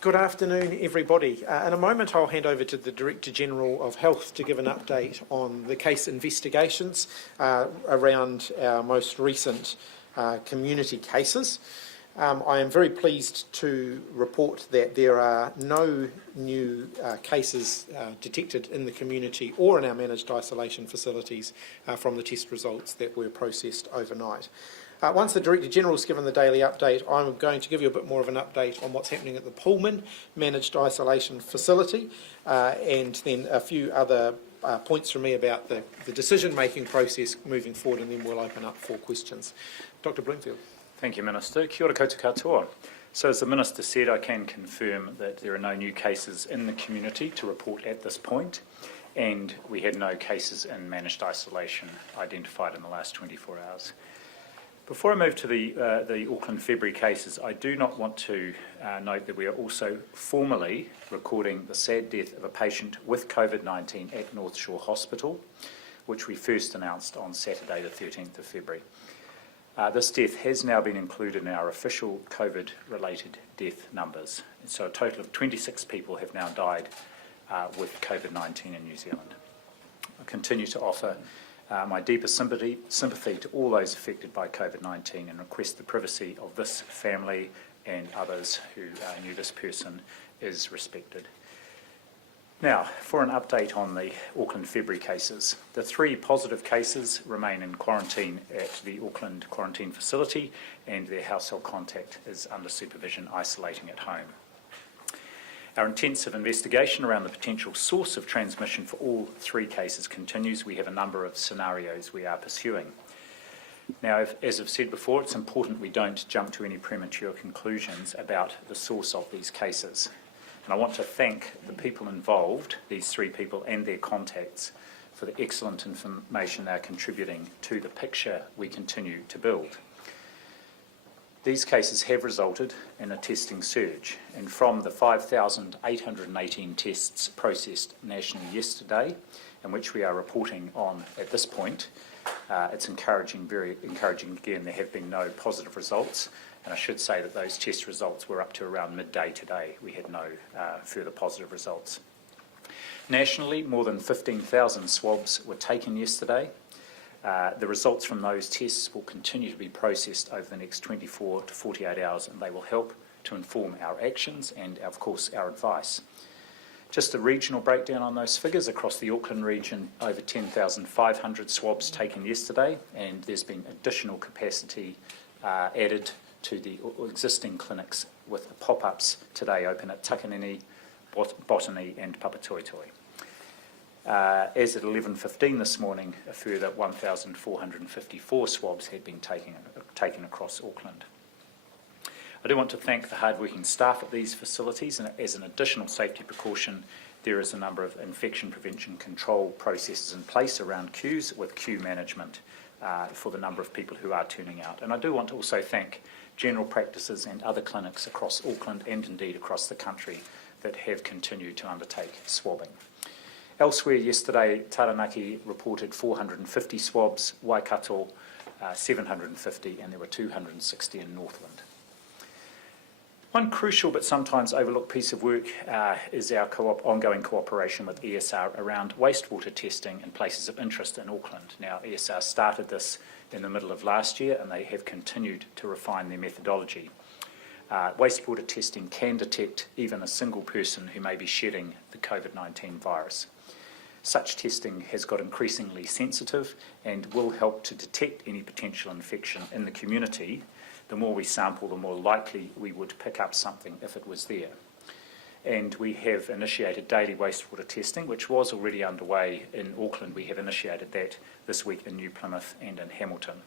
Good afternoon, everybody. In a moment, I'll hand over to the Director General of Health to give an update on the case investigations around our most recent community cases. I am very pleased to report that there are no new cases detected in the community or in our managed isolation facilities from the test results that were processed overnight. Once the Director General has given the daily update, I'm going to give you a bit more of an update on what's happening at the Pullman Managed Isolation Facility and then a few other points from me about the decision-making process moving forward, and then we'll open up for questions. Dr Bloomfield. Thank you, Minister. Kia ora koutou katoa. So as the Minister said, I can confirm that there are no new cases in the community to report at this point, and we had no cases in managed isolation identified in the last 24 hours. Before I move to the Auckland February cases, I do not want to note that we are also formally recording the sad death of a patient with COVID-19 at North Shore Hospital, which we first announced on Saturday the 13th of February. This death has now been included in our official COVID-related death numbers. And so a total of 26 people have now died with COVID-19 in New Zealand. I continue to offer my deepest sympathy to all those affected by COVID-19 and request the privacy of this family and others who knew this person is respected. Now, for an update on the Auckland February cases. The 3 positive cases remain in quarantine at the Auckland Quarantine Facility, and their household contact is under supervision isolating at home. Our intensive investigation around the potential source of transmission for all 3 cases continues. We have a number of scenarios we are pursuing. Now, as I've said before, it's important we don't jump to any premature conclusions about the source of these cases. And I want to thank the people involved, these 3 people and their contacts, for the excellent information they're contributing to the picture we continue to build. These cases have resulted in a testing surge, and from the 5,818 tests processed nationally yesterday, and which we are reporting on at this point, it's encouraging, very encouraging again. There have been no positive results, and I should say that those test results were up to around midday today. We had no further positive results. Nationally, more than 15,000 swabs were taken yesterday. The results from those tests will continue to be processed over the next 24 to 48 hours, and they will help to inform our actions and, of course, our advice. Just a regional breakdown on those figures. Across the Auckland region, over 10,500 swabs taken yesterday, and there's been additional capacity added to the existing clinics with pop-ups today open at Takanini, Botany and Papatoetoe. As at 11:15 this morning, a further 1,454 swabs had been taken across Auckland. I do want to thank the hard-working staff at these facilities, and as an additional safety precaution, there is a number of infection prevention control processes in place around queues with queue management for the number of people who are turning out. And I do want to also thank general practices and other clinics across Auckland and indeed across the country that have continued to undertake swabbing. Elsewhere yesterday, Taranaki reported 450 swabs, Waikato 750, and there were 260 in Northland. One crucial but sometimes overlooked piece of work is our ongoing cooperation with ESR around wastewater testing in places of interest in Auckland. Now, ESR started this in the middle of last year, and they have continued to refine their methodology. Wastewater testing can detect even a single person who may be shedding the COVID-19 virus. Such testing has got increasingly sensitive and will help to detect any potential infection in the community. The more we sample, the more likely we would pick up something if it was there. And we have initiated daily wastewater testing, which was already underway in Auckland. We have initiated that this week in New Plymouth and in Hamilton.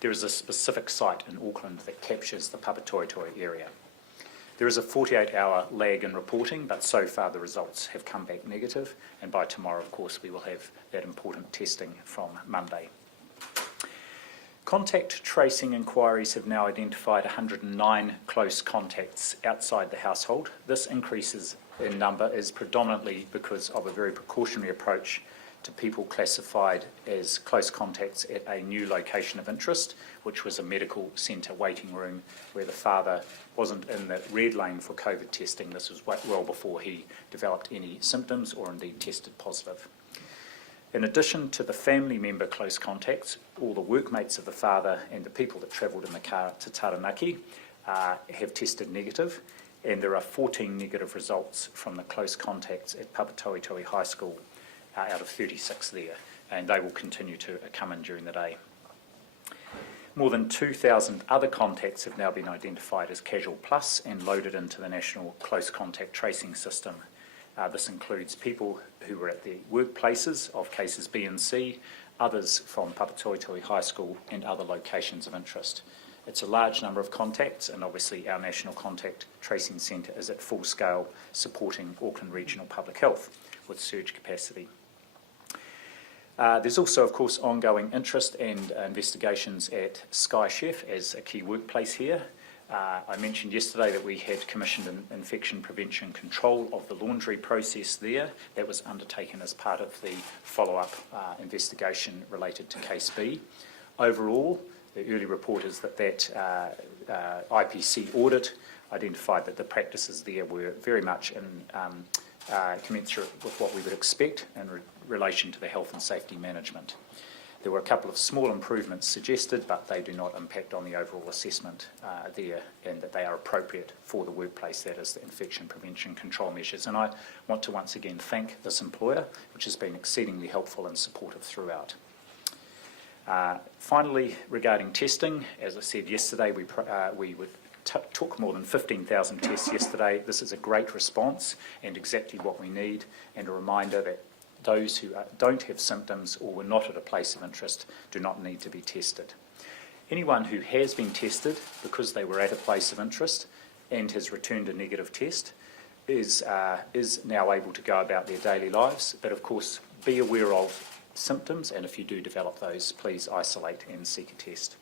There is a specific site in Auckland that captures the Papatoetoe area. There is a 48-hour lag in reporting, but so far the results have come back negative, and by tomorrow, of course, we will have that important testing from Monday. Contact tracing inquiries have now identified 109 close contacts outside the household. This increase in number is predominantly because of a very precautionary approach to people classified as close contacts at a new location of interest, which was a medical centre waiting room where the father wasn't in the red lane for COVID testing. This was well before he developed any symptoms or indeed tested positive. In addition to the family member close contacts, all the workmates of the father and the people that travelled in the car to Taranaki have tested negative, and there are 14 negative results from the close contacts at Papatoetoe High School out of 36 there, and they will continue to come in during the day. More than 2,000 other contacts have now been identified as Casual Plus and loaded into the National Close Contact Tracing System. This includes people who were at the workplaces of cases B and C, others from Papatoetoe High School and other locations of interest. It's a large number of contacts, and obviously our National Contact Tracing Centre is at full scale supporting Auckland Regional Public Health with surge capacity. There's also, of course, ongoing interest and investigations at Sky Chef as a key workplace here. I mentioned yesterday that we had commissioned an infection prevention control of the laundry process there. That was undertaken as part of the follow-up investigation related to Case B. Overall, the early report is that IPC audit identified that the practices there were very much in commensurate with what we would expect in relation to the health and safety management. There were a couple of small improvements suggested, but they do not impact on the overall assessment there, and that they are appropriate for the workplace, that is the infection prevention control measures. And I want to once again thank this employer, which has been exceedingly helpful and supportive throughout. Finally, regarding testing, as I said yesterday, we took more than 15,000 tests yesterday. This is a great response and exactly what we need, and a reminder that those who don't have symptoms or were not at a place of interest do not need to be tested. Anyone who has been tested because they were at a place of interest and has returned a negative test is now able to go about their daily lives, but of course be aware of symptoms, and if you do develop those, please isolate and seek a test.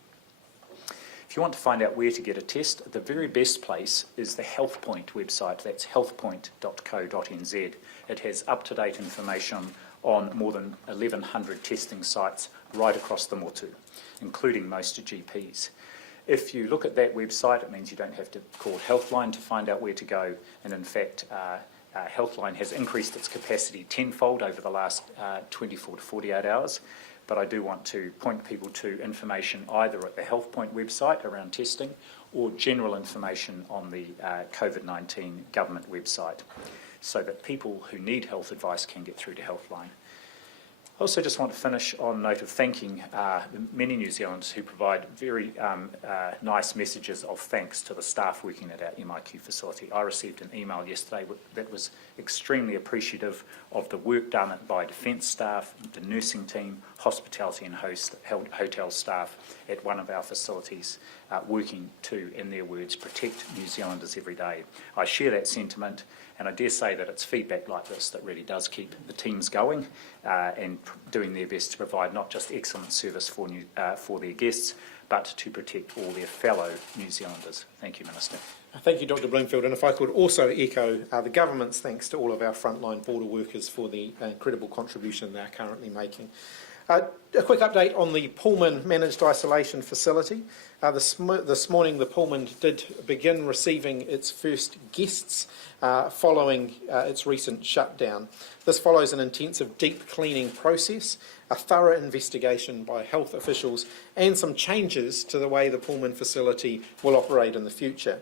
If you want to find out where to get a test, the very best place is the HealthPoint website. That's healthpoint.co.nz. It has up-to-date information on more than 1,100 testing sites right across the motu, including most GPs. If you look at that website, it means you don't have to call Healthline to find out where to go, and in fact, Healthline has increased its capacity tenfold over the last 24 to 48 hours. But I do want to point people to information either at the HealthPoint website around testing or general information on the COVID-19 government website, so that people who need health advice can get through to Healthline. I also just want to finish on a note of thanking the many New Zealanders who provide very nice messages of thanks to the staff working at our MIQ facility. I received an email yesterday that was extremely appreciative of the work done by defence staff, the nursing team, hospitality and hotel staff at one of our facilities, working to, in their words, protect New Zealanders every day. I share that sentiment, and I dare say that it's feedback like this that really does keep the teams going and doing their best to provide not just excellent service for their guests, but to protect all their fellow New Zealanders. Thank you, Minister. Thank you, Dr. Bloomfield. And if I could also echo the government's thanks to all of our frontline border workers for the incredible contribution they are currently making. A quick update on the Pullman Managed Isolation Facility. This morning the Pullman did begin receiving its first guests following its recent shutdown. This follows an intensive deep cleaning process, a thorough investigation by health officials, and some changes to the way the Pullman facility will operate in the future.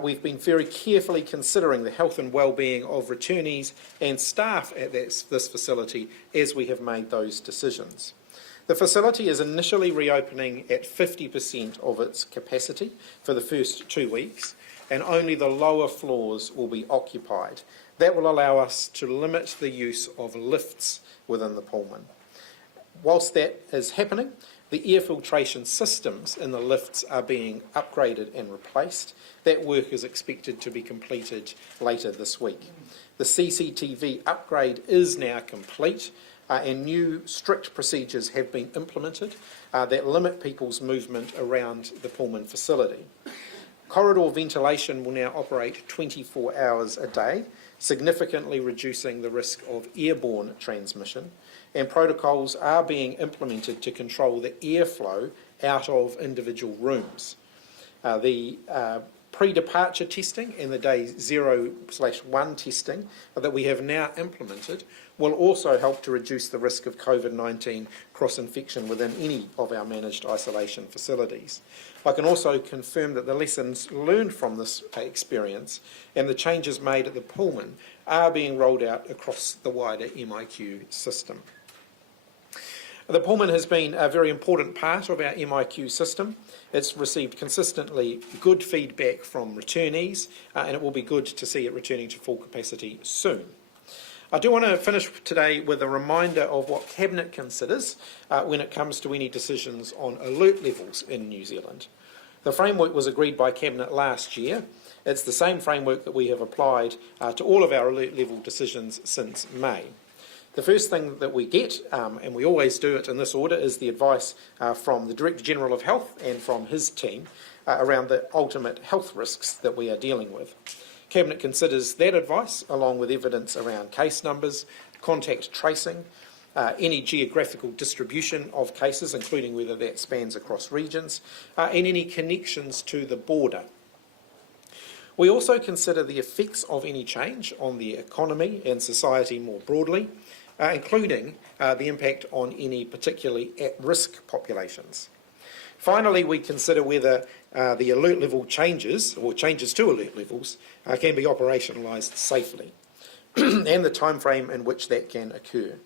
We've been very carefully considering the health and well-being of returnees and staff at this facility as we have made those decisions. The facility is initially reopening at 50% of its capacity for the first 2 weeks, and only the lower floors will be occupied. That will allow us to limit the use of lifts within the Pullman. Whilst that is happening, the air filtration systems in the lifts are being upgraded and replaced. That work is expected to be completed later this week. The CCTV upgrade is now complete, and new strict procedures have been implemented that limit people's movement around the Pullman facility. Corridor ventilation will now operate 24 hours a day, significantly reducing the risk of airborne transmission, and protocols are being implemented to control the airflow out of individual rooms. The pre-departure testing and the day 0/1 testing that we have now implemented will also help to reduce the risk of COVID-19 cross-infection within any of our managed isolation facilities. I can also confirm that the lessons learned from this experience and the changes made at the Pullman are being rolled out across the wider MIQ system. The Pullman has been a very important part of our MIQ system. It's received consistently good feedback from returnees, and it will be good to see it returning to full capacity soon. I do want to finish today with a reminder of what Cabinet considers when it comes to any decisions on alert levels in New Zealand. The framework was agreed by Cabinet last year. It's the same framework that we have applied to all of our alert level decisions since May. The first thing that we get, and we always do it in this order, is the advice from the Director General of Health and from his team around the ultimate health risks that we are dealing with. Cabinet considers that advice along with evidence around case numbers, contact tracing, any geographical distribution of cases, including whether that spans across regions, and any connections to the border. We also consider the effects of any change on the economy and society more broadly, including the impact on any particularly at-risk populations. Finally, we consider whether the alert level changes, or changes to alert levels, can be operationalised safely, and the timeframe in which that can occur.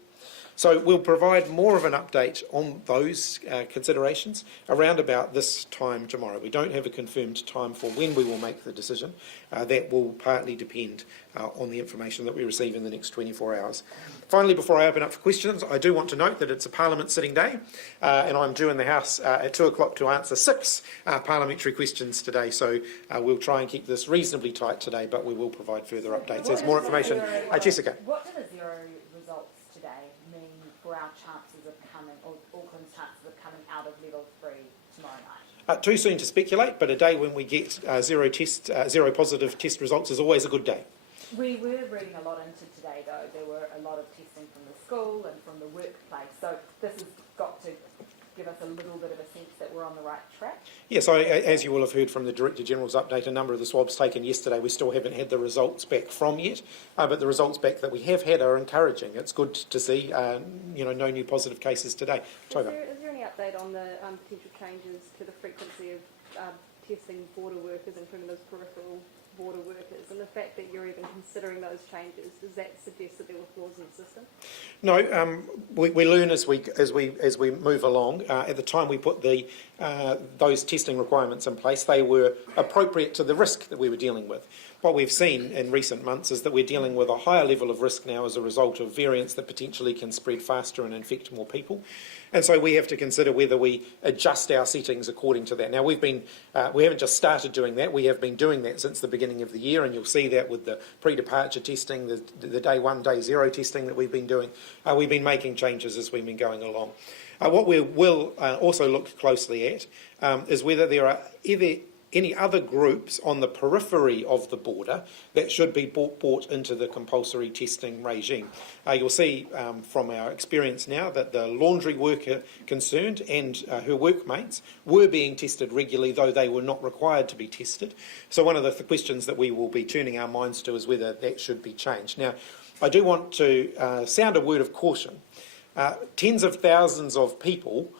So we'll provide more of an update on those considerations around about this time tomorrow. We don't have a confirmed time for when we will make the decision. That will partly depend on the information that we receive in the next 24 hours. Finally, before I open up for questions, I do want to note that it's a Parliament sitting day, and I'm due in the House at 2 o'clock to answer 6 parliamentary questions today. So we'll try and keep this reasonably tight today, but we will provide further updates. There's more information. Jessica. What do the zero results today mean for our chances of coming, or Auckland's chances of coming out of level 3 tomorrow night? Too soon to speculate, but a day when we get zero positive test results is always a good day. We were reading a lot into today, though. There were a lot of testing from the school and from the workplace, so this has got to give us a little bit of a sense that we're on the right track. Yes, as you will have heard from the Director General's update, a number of the swabs taken yesterday, we still haven't had the results back from yet, but the results back that we have had are encouraging. It's good to see, no new positive cases today. Is there any update on the potential changes to the frequency of testing border workers, including those peripheral border workers, and the fact that you're even considering those changes, does that suggest that there were flaws in the system? No, we learn as we move along. At the time we put those testing requirements in place, they were appropriate to the risk that we were dealing with. What we've seen in recent months is that we're dealing with a higher level of risk now as a result of variants that potentially can spread faster and infect more people. And so we have to consider whether we adjust our settings according to that. Now, we haven't just started doing that. We have been doing that since the beginning of the year, and you'll see that with the pre-departure testing, the day 1, day 0 testing that we've been doing. We've been making changes as we've been going along. What we will also look closely at is whether there are any other groups on the periphery of the border that should be brought into the compulsory testing regime. You'll see from our experience now that the laundry worker concerned and her workmates were being tested regularly, though they were not required to be tested. So one of the questions that we will be turning our minds to is whether that should be changed. Now, I do want to sound a word of caution. Tens of thousands of people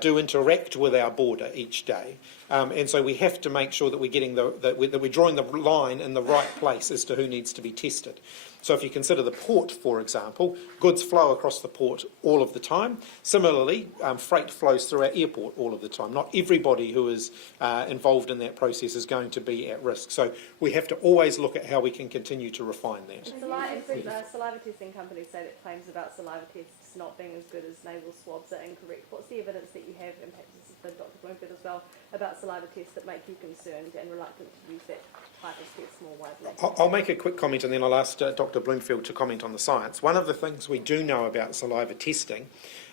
do interact with our border each day, and so we have to make sure that we're getting that we're drawing the line in the right place as to who needs to be tested. So if you consider the port, for example, goods flow across the port all of the time. Similarly, freight flows through our airport all of the time. Not everybody who is involved in that process is going to be at risk. So we have to always look at how we can continue to refine that. Saliva testing companies say that claims about saliva tests not being as good as nasal swabs are incorrect. What's the evidence that you have, and perhaps this is for Dr. Bloomfield as well, about saliva tests that make you concerned and reluctant to use that type of test more widely? I'll make a quick comment and then I'll ask Dr. Bloomfield to comment on the science. One of the things we do know about saliva testing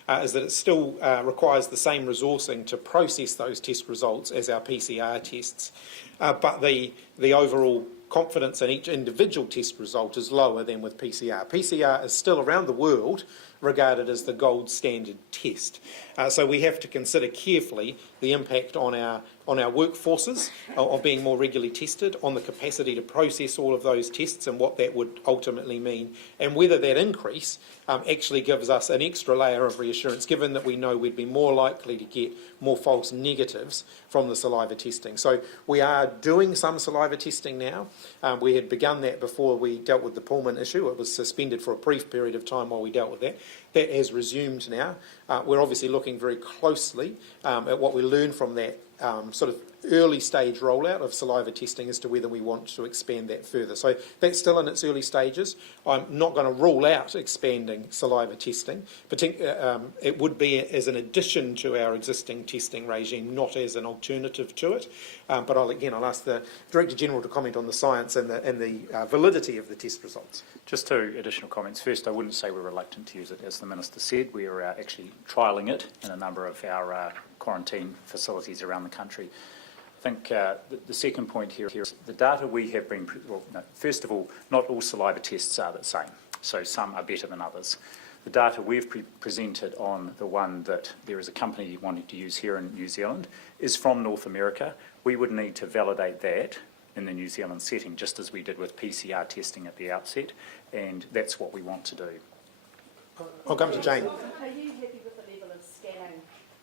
is that it still requires the same resourcing to process those test results as our PCR tests, but the overall confidence in each individual test result is lower than with PCR. PCR is still around the world regarded as the gold standard test. So we have to consider carefully the impact on our workforces of being more regularly tested, on the capacity to process all of those tests and what that would ultimately mean, and whether that increase actually gives us an extra layer of reassurance, given that we know we'd be more likely to get more false negatives from the saliva testing. So we are doing some saliva testing now. We had begun that before we dealt with the Pullman issue. It was suspended for a brief period of time while we dealt with that. That has resumed now. We're obviously looking very closely at what we learn from that sort of early stage rollout of saliva testing as to whether we want to expand that further. So that's still in its early stages. I'm not going to rule out expanding saliva testing. It would be as an addition to our existing testing regime, not as an alternative to it. But I'll ask the Director General to comment on the science and the validity of the test results. Just two additional comments. First, I wouldn't say we're reluctant to use it. As the Minister said, we are actually trialling it in a number of our quarantine facilities around the country. I think the second point here is the data we have been, first of all, not all saliva tests are the same, so some are better than others. The data we've presented on the one that there is a company wanting to use here in New Zealand is from North America. We would need to validate that in the New Zealand setting, just as we did with PCR testing at the outset, and that's what we want to do. I'll come to Jane. Are you happy with the level of scanning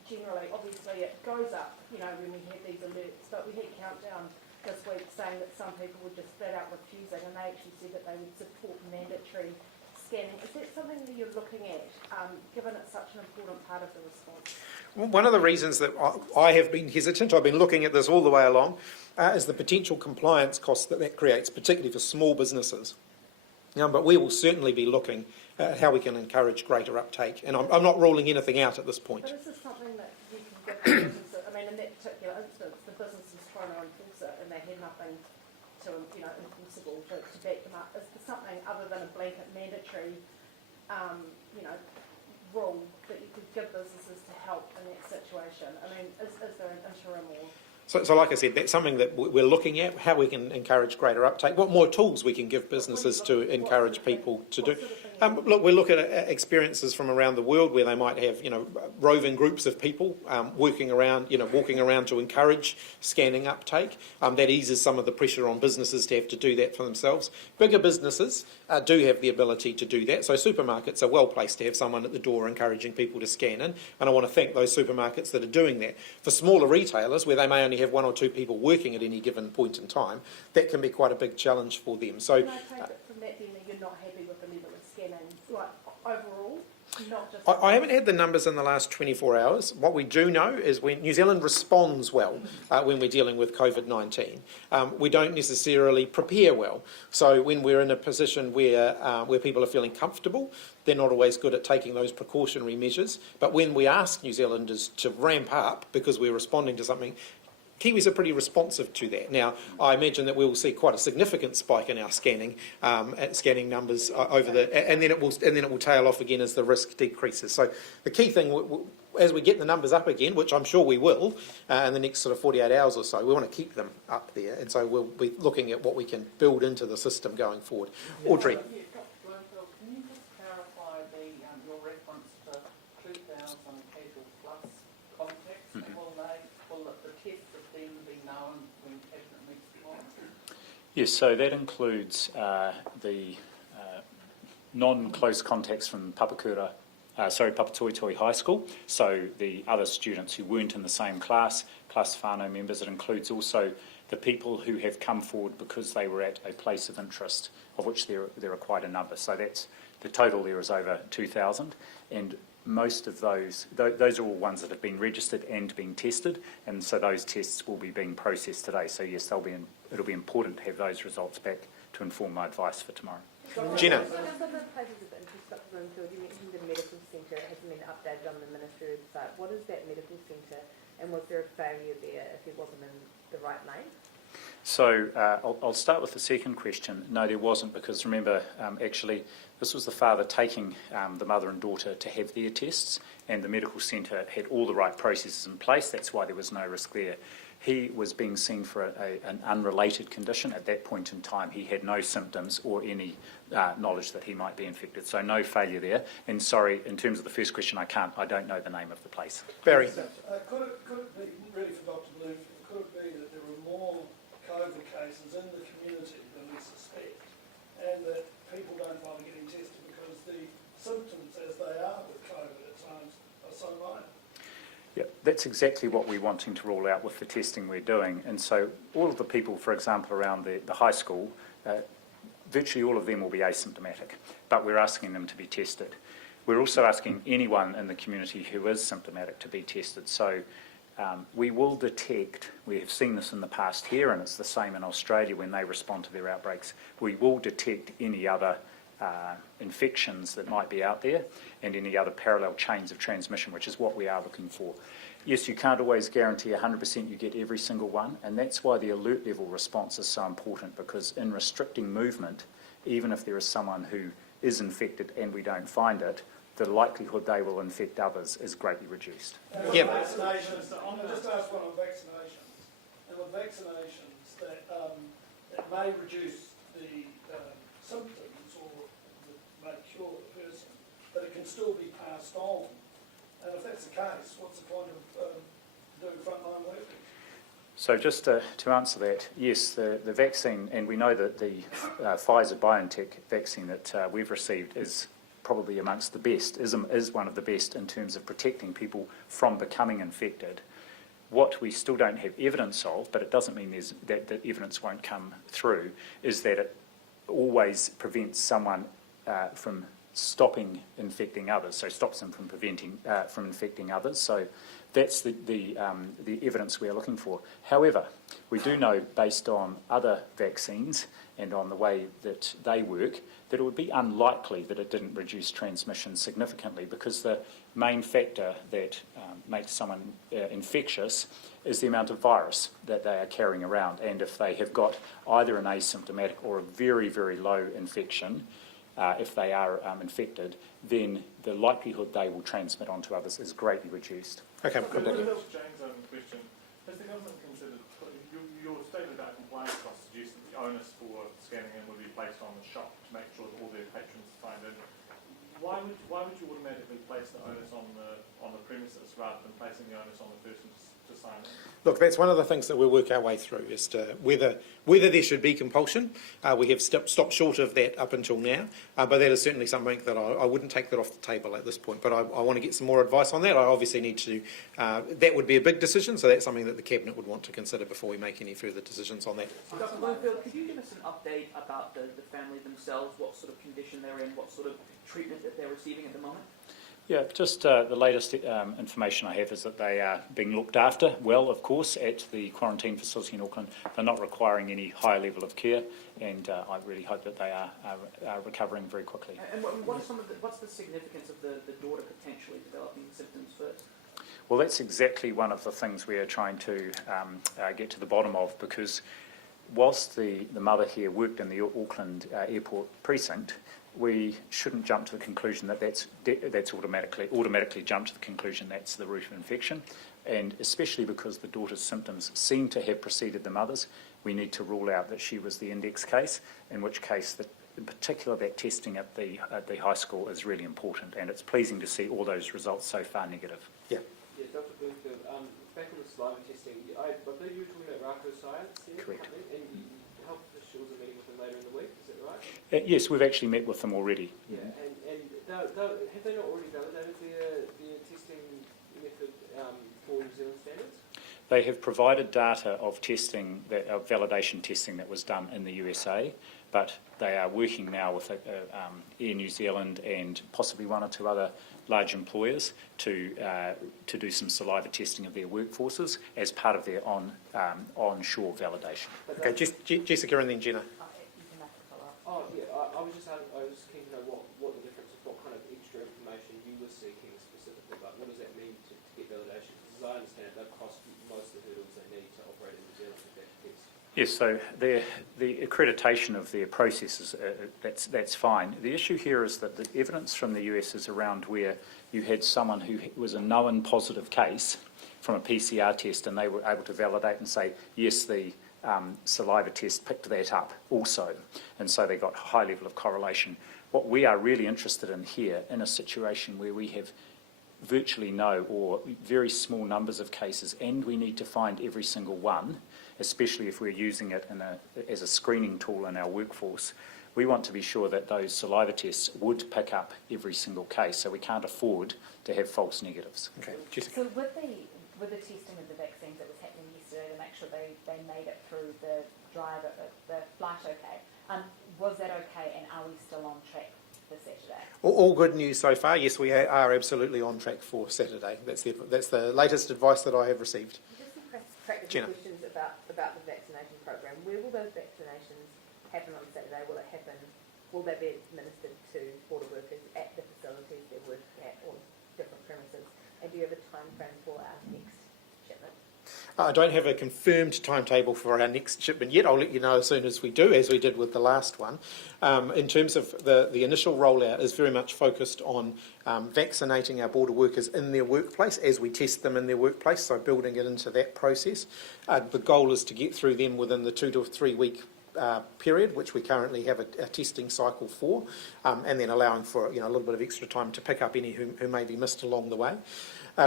generally? Obviously it goes up, when we have these alerts, but we had Countdown this week saying that some people would just flat out refuse it, and they actually said that they would support mandatory scanning. Is that something that you're looking at, given it's such an important part of the response? Well, one of the reasons that I have been hesitant, I've been looking at this all the way along, is the potential compliance costs that creates, particularly for small businesses. But we will certainly be looking at how we can encourage greater uptake, and I'm not ruling anything out at this point. But is this something that you can give the business? In that particular instance, the business was trying to enforce it, and they had nothing to, enforceable to back them up. Is there something other than a blanket mandatory, rule that you could give businesses to help in that situation? Is there an interim or? So like I said, that's something that we're looking at, how we can encourage greater uptake, what more tools we can give businesses to encourage people to do. Look, we look at experiences from around the world where they might have, roving groups of people walking around to encourage scanning uptake. That eases some of the pressure on businesses to have to do that for themselves. Bigger businesses do have the ability to do that. So supermarkets are well placed to have someone at the door encouraging people to scan in. And I want to thank those supermarkets that are doing that. For smaller retailers, where they may only have one or two people working at any given point in time, that can be quite a big challenge for them. So, can I take it from that then that you're not happy with the level of scanning, overall? Not just I haven't had the numbers in the last 24 hours. What we do know is when New Zealand responds well when we're dealing with COVID-19. We don't necessarily prepare well. So when we're in a position where people are feeling comfortable, they're not always good at taking those precautionary measures. But when we ask New Zealanders to ramp up because we're responding to something, Kiwis are pretty responsive to that. Now, I imagine that we will see quite a significant spike in our scanning numbers and then it will tail off again as the risk decreases. So the key thing, as we get the numbers up again, which I'm sure we will in the next sort of 48 hours or so, we want to keep them up there, and so we'll be looking at what we can build into the system going forward. Audrey. Dr. Bloomfield, can you just clarify your reference to 2,000 casual plus contacts? Mm-hmm. Will the tests of them be known when Cabinet meets tomorrow? Yes, so that includes the non-close contacts from Papatoetoe High School, so the other students who weren't in the same class, plus whānau members. It includes also the people who have come forward because they were at a place of interest, of which there are quite a number. So that's the total there is over 2,000, and most of those are all ones that have been registered and been tested, and so those tests will be being processed today. So yes, it'll be important to have those results back to inform my advice for tomorrow. Gina. Some of the places of interest, Dr. Bloomfield, you mentioned the medical centre hasn't been updated on the ministry website. What is that medical centre, and was there a failure there if it wasn't in the right name? So I'll start with the second question. No, there wasn't, because remember, actually, this was the father taking the mother and daughter to have their tests, and the medical centre had all the right processes in place. That's why there was no risk there. He was being seen for an unrelated condition. At that point in time, he had no symptoms or any knowledge that he might be infected. So no failure there. And sorry, in terms of the first question, I don't know the name of the place. Barry. Could it be, really for Dr. Bloomfield, could it be that there are more COVID cases in the community than we suspect, and that people don't bother getting tested because the symptoms, as they are with COVID at times, are so minor? Yeah, that's exactly what we're wanting to rule out with the testing we're doing. And so all of the people, for example, around the high school, virtually all of them will be asymptomatic, but we're asking them to be tested. We're also asking anyone in the community who is symptomatic to be tested. So we will detect, we have seen this in the past here, and it's the same in Australia when they respond to their outbreaks, we will detect any other infections that might be out there and any other parallel chains of transmission, which is what we are looking for. Yes, you can't always guarantee 100% you get every single one, and that's why the alert level response is so important, because in restricting movement, even if there is someone who is infected and we don't find it, the likelihood they will infect others is greatly reduced. And Yeah. vaccinations, I'll just ask one on vaccinations. And with vaccinations that may reduce the symptoms or may cure the person, but it can still be passed on. And if that's the case, what's the point of doing frontline workers? So just to answer that, yes, the vaccine, and we know that the Pfizer-BioNTech vaccine that we've received is probably amongst the best, is one of the best in terms of protecting people from becoming infected. What we still don't have evidence of, but it doesn't mean that the evidence won't come through, is that it always prevents someone from stopping infecting others, so stops them from from infecting others. So that's the evidence we are looking for. However, we do know, based on other vaccines and on the way that they work, that it would be unlikely that it didn't reduce transmission significantly, because the main factor that makes someone infectious is the amount of virus that they are carrying around. And if they have got either an asymptomatic or a very, very low infection, if they are infected, then the likelihood they will transmit onto others is greatly reduced. Okay, James' own question. Has the government considered, your statement about compliance costs suggests that the onus for scanning in would be placed on the shop to make sure that all their patrons signed in. Why would you automatically place the onus on the premises rather than placing the onus on the person to sign in? Look, that's one of the things that we'll work our way through, as to whether there should be compulsion. We have stopped short of that up until now, but that is certainly something that I wouldn't take that off the table at this point. But I want to get some more advice on that. I obviously need to, that would be a big decision, so that's something that the Cabinet would want to consider before we make any further decisions on that. Dr. Bloomfield, could you give us an update about the family themselves, what sort of condition they're in, what sort of treatment that they're receiving at the moment? Yeah, just the latest information I have is that they are being looked after well, of course, at the quarantine facility in Auckland. They're not requiring any higher level of care, and I really hope that they are recovering very quickly. And what's the significance of the daughter potentially developing symptoms first? Well, that's exactly one of the things we are trying to get to the bottom of, because whilst the mother here worked in the Auckland airport precinct, we shouldn't jump to the conclusion that that's automatically jump to the conclusion that's the root of infection, and especially because the daughter's symptoms seem to have preceded the mother's, we need to rule out that she was the index case, in which case in particular that testing at the high school is really important, and it's pleasing to see all those results so far negative. Yeah. Yeah, Dr. Bloomfield, back on the saliva testing, I believe you were talking about Rako Science here. Correct. And Health Officials are meeting with them later in the week, is that right? Yes, we've actually met with them already. Yeah, and have they not already validated their testing method for New Zealand standards? They have provided data of validation testing that was done in the USA, but they are working now with Air New Zealand and possibly one or two other large employers to do some saliva testing of their workforces as part of their onshore validation. Okay, Jessica and then Jenna. Oh, yeah, I was keen to know what the difference is, what kind of extra information you were seeking specifically, like what does that mean to get validation? Because as I understand it, they've crossed most of the hurdles they need to operate in New Zealand with that test. Yes, so the accreditation of their processes, that's fine. The issue here is that the evidence from the US is around where you had someone who was a known positive case from a PCR test, and they were able to validate and say, yes, the saliva test picked that up also, and so they got a high level of correlation. What we are really interested in here, in a situation where we have virtually no or very small numbers of cases, and we need to find every single one, especially if we're using it as a screening tool in our workforce, we want to be sure that those saliva tests would pick up every single case, so we can't afford to have false negatives. Okay, Jessica. So with the testing of the vaccines that was happening yesterday to make sure they made it through the flight okay, was that okay, and are we still on track for Saturday? All good news so far. Yes, we are absolutely on track for Saturday. That's the latest advice that I have received. Just some practical Jenna. questions about the vaccination program. Where will those vaccinations happen on Saturday? Will they be administered to border workers at the facilities they're working at, or different premises? And do you have a time frame for our next shipment? I don't have a confirmed timetable for our next shipment yet. I'll let you know as soon as we do, as we did with the last one. In terms of the initial rollout is very much focused on vaccinating our border workers in their workplace as we test them in their workplace, so building it into that process. The goal is to get through them within the 2 to 3 week period, which we currently have a testing cycle for, and then allowing for a little bit of extra time to pick up any who may be missed along the way.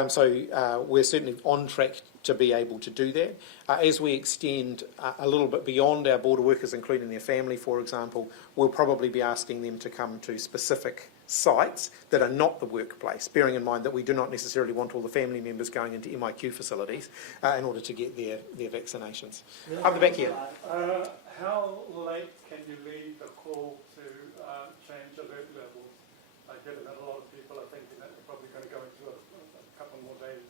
So we're certainly on track to be able to do that. As we extend a little bit beyond our border workers, including their family, for example, we'll probably be asking them to come to specific sites that are not the workplace, bearing in mind that we do not necessarily want all the family members going into MIQ facilities in order to get their vaccinations. Up the back here. How late can you leave a call to change alert levels? I get it that a lot of people are thinking that we're probably going to go into a couple more days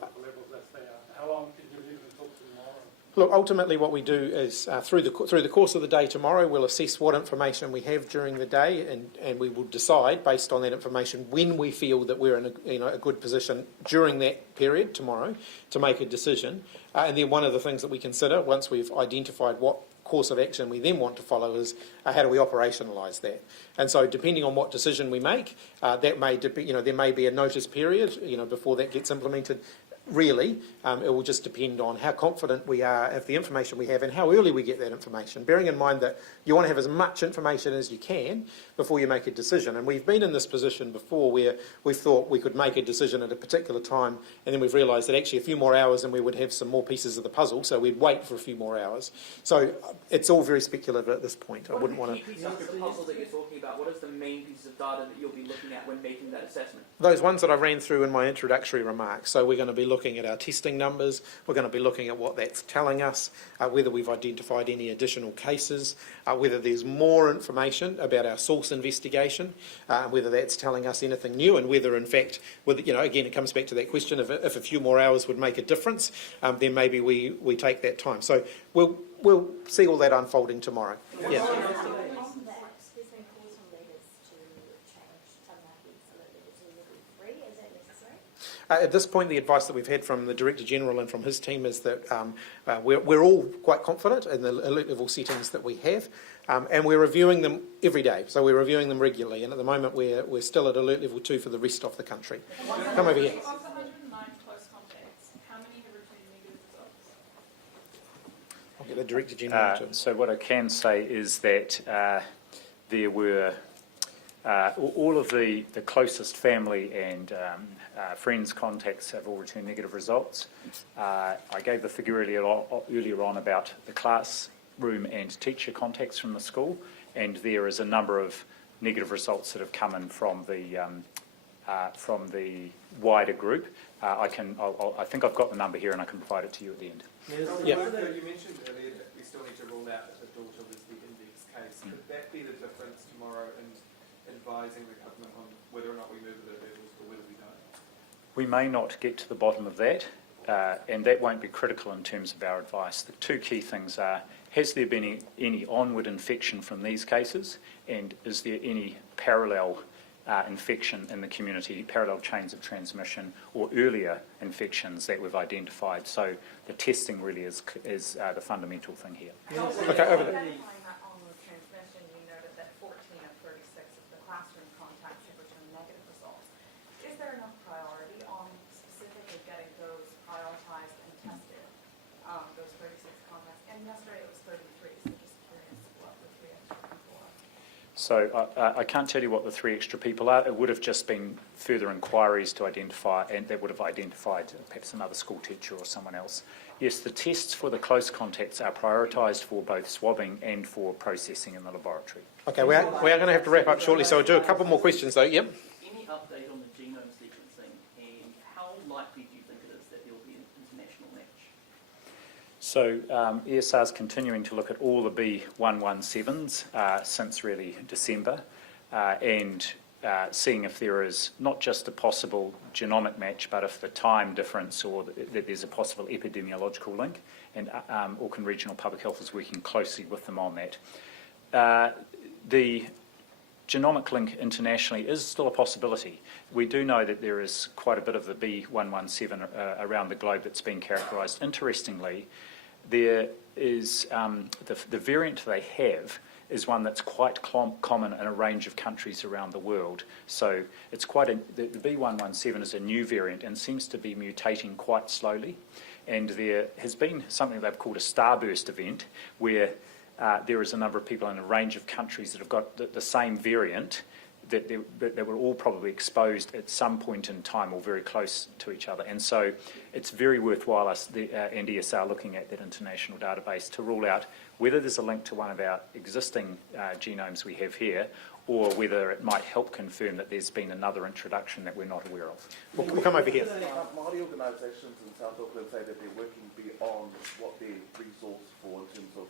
with the levels as they are. How long can you leave until tomorrow? Look, ultimately what we do is through the course of the day tomorrow, we'll assess what information we have during the day, and we will decide based on that information when we feel that we're in a good position during that period tomorrow to make a decision. And then one of the things that we consider once we've identified what course of action we then want to follow is how do we operationalise that. And so depending on what decision we make, that may there may be a notice period before that gets implemented. Really, it will just depend on how confident we are of the information we have and how early we get that information, bearing in mind that you want to have as much information as you can before you make a decision. And we've been in this position before where we thought we could make a decision at a particular time, and then we've realised that actually a few more hours and we would have some more pieces of the puzzle, so we'd wait for a few more hours. So it's all very speculative at this point. I wouldn't want to... What are the key pieces of the puzzle that you're talking about? What is the main pieces of data that you'll be looking at when making that assessment? Those ones that I ran through in my introductory remarks. So we're going to be looking at our testing numbers, we're going to be looking at what that's telling us, whether we've identified any additional cases, whether there's more information about our source investigation, whether that's telling us anything new, and whether in fact, again it comes back to that question of if a few more hours would make a difference, then maybe we take that time. So we'll see all that unfolding tomorrow. Yeah. At this point, the advice that we've had from the Director General and from his team is that we're all quite confident in the alert level settings that we have, and we're reviewing them every day. So we're reviewing them regularly, and at the moment we're still at alert level 2 for the rest of the country. Come over here. Of the 109 close contacts, how many have returned negative results? I'll get the Director General to... So what I can say is that there were all of the closest family and friends contacts have all returned negative results. I gave the figure earlier on about the classroom and teacher contacts from the school, and there is a number of negative results that have come in from the wider group. I think I've got the number here and I can provide it to you at the end. Yeah. You mentioned earlier that we still need to rule out that the daughter was the index case. Could that be the difference tomorrow in advising the government on whether or not we move the levels or whether we don't? We may not get to the bottom of that, and that won't be critical in terms of our advice. The two key things are, has there been any onward infection from these cases, and is there any parallel infection in the community, parallel chains of transmission, or earlier infections that we've identified. So the testing really is the fundamental thing here. Okay, over there. Identifying that on the transmission, you noted that 14 of 36 of the classroom contacts have returned negative results. Is there enough priority on specifically getting those prioritized and tested, those 36 contacts? And yesterday it was 33, so just curious what the 3 extra people are. So I can't tell you what the 3 extra people are. It would have just been further inquiries to identify, and they would have identified perhaps another school teacher or someone else. Yes, the tests for the close contacts are prioritised for both swabbing and for processing in the laboratory. Okay, we are going to have to wrap up shortly, so I'll do a couple more questions though. Yep. Any update on the genome sequencing, and how likely do you think it is that there will be an international match? So ESR is continuing to look at all the B117s since really December, and seeing if there is not just a possible genomic match, but if the time difference or that there's a possible epidemiological link, and Auckland Regional Public Health is working closely with them on that. The genomic link internationally is still a possibility. We do know that there is quite a bit of the B117 around the globe that's been characterised. Interestingly, there is the variant they have is one that's quite common in a range of countries around the world. So it's the B117 is a new variant and seems to be mutating quite slowly. And there has been something they've called a starburst event, where there is a number of people in a range of countries that have got the same variant, that they were all probably exposed at some point in time or very close to each other. And so it's very worthwhile us and ESR looking at that international database to rule out whether there's a link to one of our existing genomes we have here, or whether it might help confirm that there's been another introduction that we're not aware of. We'll come over here. Māori organisations in South Auckland say that they're working beyond what they're resourced for in terms of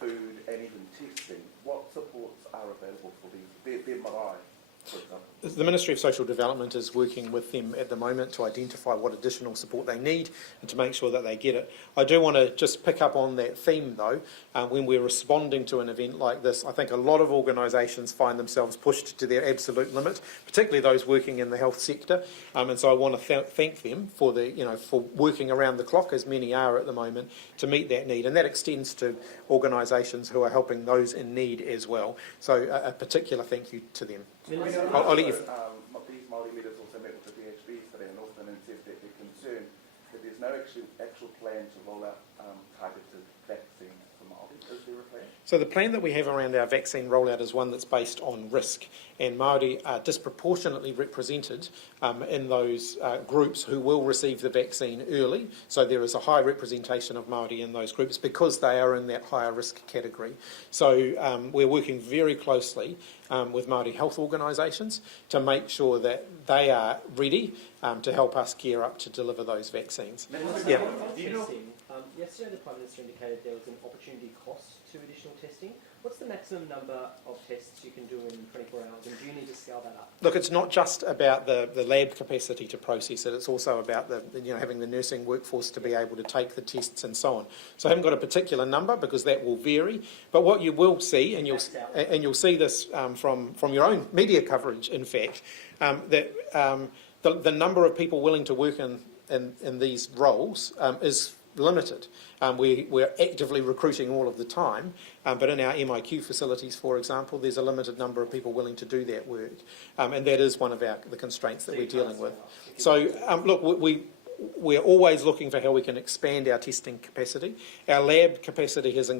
food and even testing. What supports are available for these? Their marae, for example. The Ministry of Social Development is working with them at the moment to identify what additional support they need and to make sure that they get it. I do want to just pick up on that theme though. When we're responding to an event like this, I think a lot of organisations find themselves pushed to their absolute limit, particularly those working in the health sector. And so I want to thank them for for working around the clock, as many are at the moment, to meet that need. And that extends to organisations who are helping those in need as well. So a particular thank you to them. I'll let you. These Māori leaders also met with the DHB yesterday in Auckland and said that they're concerned that there's no actual plan to roll out targeted vaccines for Māori. Is there a plan? So the plan that we have around our vaccine rollout is one that's based on risk, and Māori are disproportionately represented in those groups who will receive the vaccine early. So there is a high representation of Māori in those groups because they are in that higher risk category. So we're working very closely with Māori health organisations to make sure that they are ready to help us gear up to deliver those vaccines. Yeah. Do you know? Yesterday the Prime Minister indicated there was an opportunity cost to additional testing. What's the maximum number of tests you can do in 24 hours, and do you need to scale that up? Look, it's not just about the lab capacity to process it, it's also about having the nursing workforce to be able to take the tests and so on. So I haven't got a particular number because that will vary, but what you will see, and you'll see this from your own media coverage, in fact, that the number of people willing to work in these roles is limited. We're actively recruiting all of the time, but in our MIQ facilities, for example, there's a limited number of people willing to do that work, and that is one of the constraints that we're dealing with. So, look, we're always looking for how we can expand our testing capacity. Our lab capacity has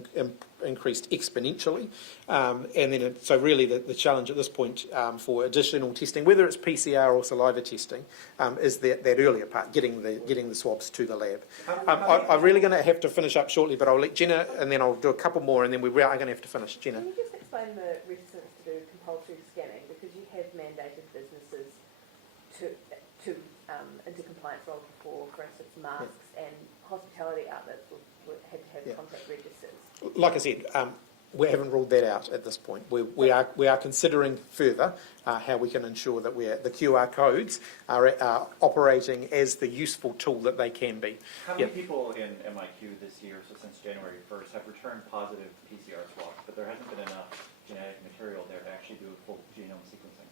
increased exponentially, and then so really the challenge at this point for additional testing, whether it's PCR or saliva testing, is that earlier part, getting the swabs to the lab. I'm really going to have to finish up shortly, but I'll let Jenna, and then I'll do a couple more, and then we are going to have to finish. Jenna. Can you just explain the reticence to do compulsory scanning, because you have mandated businesses to into compliance roles for instance, masks, and hospitality outlets had to have contact registers. Like I said, we haven't ruled that out at this point. We are considering further how we can ensure that the QR codes are operating as the useful tool that they can be. How many people in MIQ this year, so since January 1st, have returned positive PCR swabs, but there hasn't been enough genetic material there to actually do a full genome sequencing?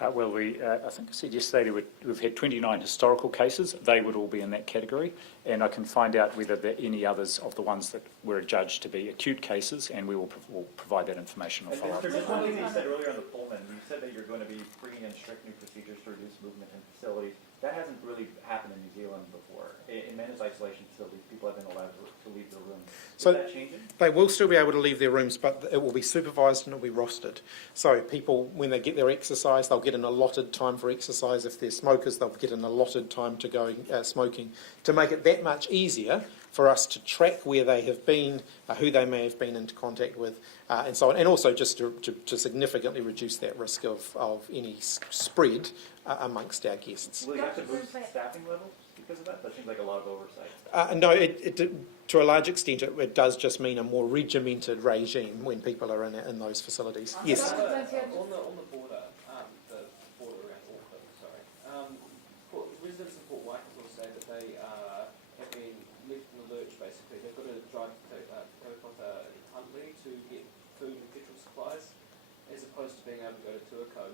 Well, I think I said yesterday we've had 29 historical cases. They would all be in that category, and I can find out whether there are any others of the ones that were adjudged to be acute cases, and we'll provide that information or And follow up. there's one thing that you said earlier on the Pullman. You said that you're going to be bringing in strict new procedures to reduce movement in facilities. That hasn't really happened in New Zealand before. In managed isolation facilities, people have been allowed to leave their rooms. Is So that changing? they will still be able to leave their rooms, but it will be supervised and it will be rostered. So people, when they get their exercise, they'll get an allotted time for exercise. If they're smokers, they'll get an allotted time to go smoking, to make it that much easier for us to track where they have been, who they may have been into contact with, and so on, and also just to significantly reduce that risk of any spread amongst our guests. Will you have to boost staffing levels because of that? That seems like a lot of oversight. No, to a large extent, it does just mean a more regimented regime when people are in those facilities. Yes. On the border, the border around Auckland, residents of Port Waikato say that they have been left in the lurch, basically. They've got to drive to Takapota and Huntly to get food and petrol supplies, as opposed to being able to go to Tuakau.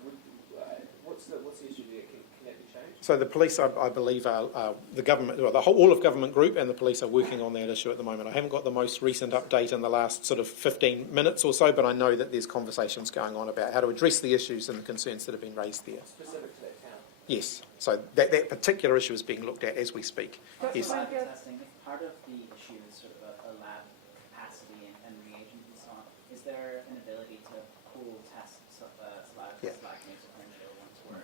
What's the issue there? Can that be changed? So the police, I believe, are the government, well, all of government group and the police are working on that issue at the moment. I haven't got the most recent update in the last sort of 15 minutes or so, but I know that there's conversations going on about how to address the issues and the concerns that have been raised there. Specific to that town? Yes. So that particular issue is being looked at as we speak. Yes. Lab testing, if part of the issue is sort of a lab capacity and reagents and so on, is there an ability to pool test saliva tests like nasopharyngeal ones where?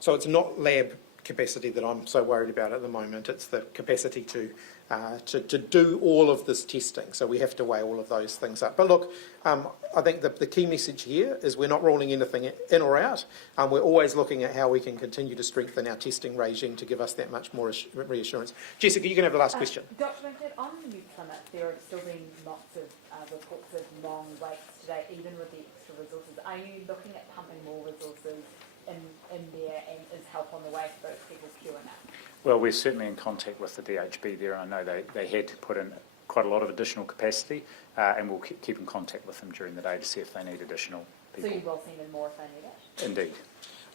So it's not lab capacity that I'm so worried about at the moment. It's the capacity to do all of this testing. So we have to weigh all of those things up. But look, I think the key message here is we're not ruling anything in or out. We're always looking at how we can continue to strengthen our testing regime to give us that much more reassurance. Jessica, you can have the last question. Dr. Bloomfield, on the new Plymouth, there have still been lots of reports of long waits today, even with the extra resources. Are you looking at pumping more resources in there, and is help on the way for those people queuing up? Well, we're certainly in contact with the DHB there. I know they had put in quite a lot of additional capacity, and we'll keep in contact with them during the day to see if they need additional people. So you will send in more if they need it? Indeed.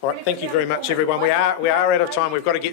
All right, thank you very much, everyone. We are out of time. We've got to get